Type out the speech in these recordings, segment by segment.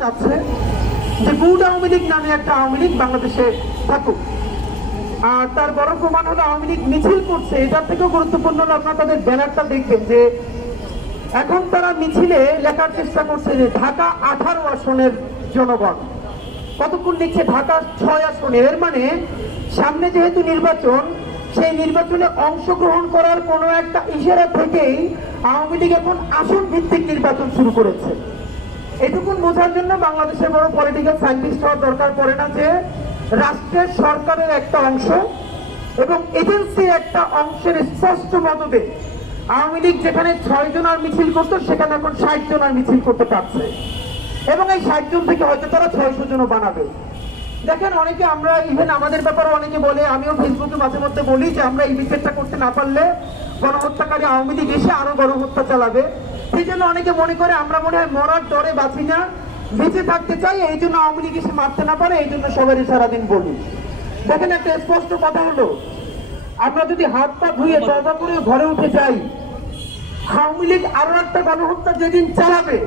চাচ্ছে যে গুড আওয়ামী লীগ নামে একটা আওয়ামী লীগ বাংলাদেশে থাকুক। আর তার বড় প্রমাণ হলো আওয়ামী লীগ মিছিল করছে। এটার থেকেও গুরুত্বপূর্ণ হলো আপনারা তাদের ব্যানারটা দেখবেন যে এখন তারা মিছিলে লেখার চেষ্টা করছে যে ঢাকা 18 আসনের জনগণ, কতক্ষণ লিখছে ঢাকা 6 আসনের। এর মানে সামনে যেহেতু নির্বাচন, সেই নির্বাচনে অংশগ্রহণ করার কোনো একটা ইশারা থেকেই আওয়ামী লীগ এখন আসন ভিত্তিক নির্বাচন শুরু করেছে। এটুকুন বোঝার জন্য বাংলাদেশের বড় পলিটিক্যাল সায়েন্টিস্ট হওয়ার দরকার পড়ে না যে রাষ্ট্রের সরকারের একটা অংশ এবং এজেন্সির একটা অংশের স্পষ্ট মতভেদ। আওয়ামী লীগ যেখানে 6 জনের মিছিল করতো সেখানে এখন 60 জনের মিছিল করতে পারছে এবং এই 60 জন থেকে হয়তো তারা 600 জনও বানাবে। দেখেন, অনেকে আমরা ইভেন আমাদের ব্যাপারে অনেকে বলে, আমিও ফেসবুকে মাঝে মধ্যে বলি যে আমরা এই বিচারটা করতে না পারলে গণহত্যাকারী আওয়ামী লীগ এসে আরো গণহত্যা চালাবে। সেই জন্য অনেকে মনে করে আমরা মনে হয় মরার ডরে বাঁচি না, বেঁচে থাকতে চাই, এই জন্য আওয়ামী লীগ এসে মারতে না পারে, এই জন্য সবারই সারাদিন বলি। দেখেন, একটা স্পষ্ট কথা হলো, আমরা যদি হাত পা ধুয়ে দরজা করে ঘরে উঠে যাই, আওয়ামী লীগ আরো একটা গণহত্যা যেদিন চালাবে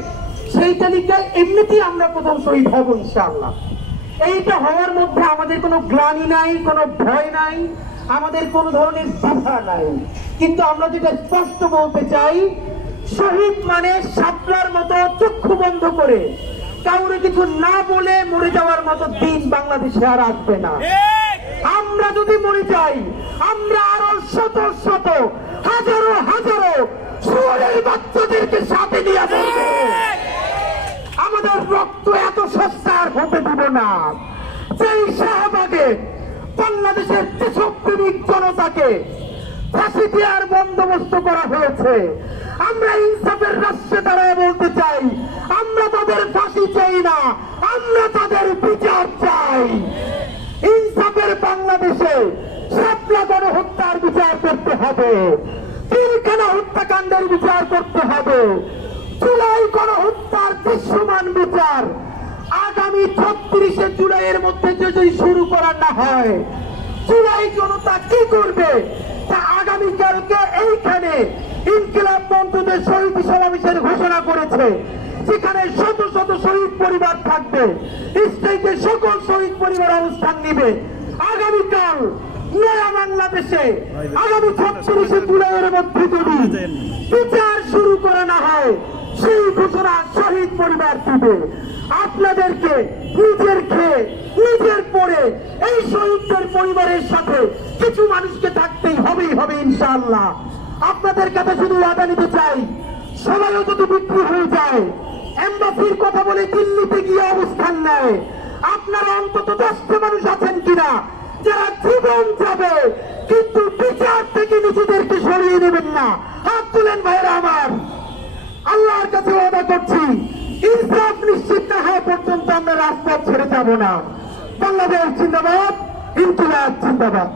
সেই তালিকায় এমনিতেই আমরা প্রথম শহীদ হব ইনশাআল্লাহ। এইটা হওয়ার মধ্যে আমাদের কোনো গ্লানি নাই, কোনো ভয় নাই, আমাদের কোনো ধরনের বাধা নাই। কিন্তু আমরা যেটা স্পষ্ট বলতে চাই, শহীদ মানে শাপলার মতো চক্ষু বন্ধ করে কাউরে কিছু না বলে মরে যাওয়ার মতো দিন বাংলাদেশে আর আসবে না। আমরা যদি মরে যাই, আমরা আরো শত শত হাজারো হাজারো শুয়োরের বাচ্চাদেরকে সাথে নিয়ে বলবো, আমাদের রক্ত এত সস্তার হতে দিব না। যেই শাহবাগে বাংলাদেশের দেশপ্রেমিক জনতাকে ফাঁসি দেওয়ার বন্দোবস্ত করা হয়েছে, আমরা ইনসাফের রাষ্ট্রে দাঁড়ায় বলতে চাই, আমরা তাদের ফাঁসি চাই না, আমরা তাদের বিচার চাই। ইনসাফের বাংলাদেশে শাপলা গণহত্যার বিচার করতে হবে, পিলখানা হত্যাকাণ্ডের বিচার করতে হবে, জুলাই গণহত্যার দৃশ্যমান বিচার আগামী 36 জুলাইয়ের মধ্যে যদি শুরু করা না হয়, জুলাই জনতা কি করবে তা আগামীকালকে এইখানে ইনকিলাব মঞ্চদের শহীদ সমাবেশের ঘোষণা করেছে, যেখানে শত শত শহীদ পরিবার থাকবে, স্টেজে সকল শহীদ পরিবার অবস্থান নিবে। আগামীকাল নয়া বাংলাদেশে আগামী 36 জুলাইয়ের মধ্যে যদি বিচার শুরু করা না হয়, সেই ঘোষণা শহীদ পরিবার দিবে। আপনাদেরকে নিজের খেয়ে নিজের পরে এই শহীদদের পরিবারের সাথে কিছু মানুষকে থাকতেই হবে ইনশাআল্লাহ। আপনাদের কাছে শুধু ওয়াদা নিতে চাই, সবাইও যদি বিক্রি হয়ে যায়, এমবাসির কথা বলে দিল্লিতে গিয়ে অবস্থান নেয়, আপনারা অন্তত 10টা মানুষ আছেন কিনা যারা জীবন যাবে কিন্তু বিচার থেকে নিজেদেরকে সরিয়ে নেবেন না? হাত তুলেন ভাইরা আমার। আল্লাহর কাছে ওয়াদা করছি, ইনসাফ নিশ্চিত না হওয়া পর্যন্ত আমরা রাজপথ ছেড়ে যাব না। বাংলাদেশ জিন্দাবাদ, ইনকিলাব জিন্দাবাদ।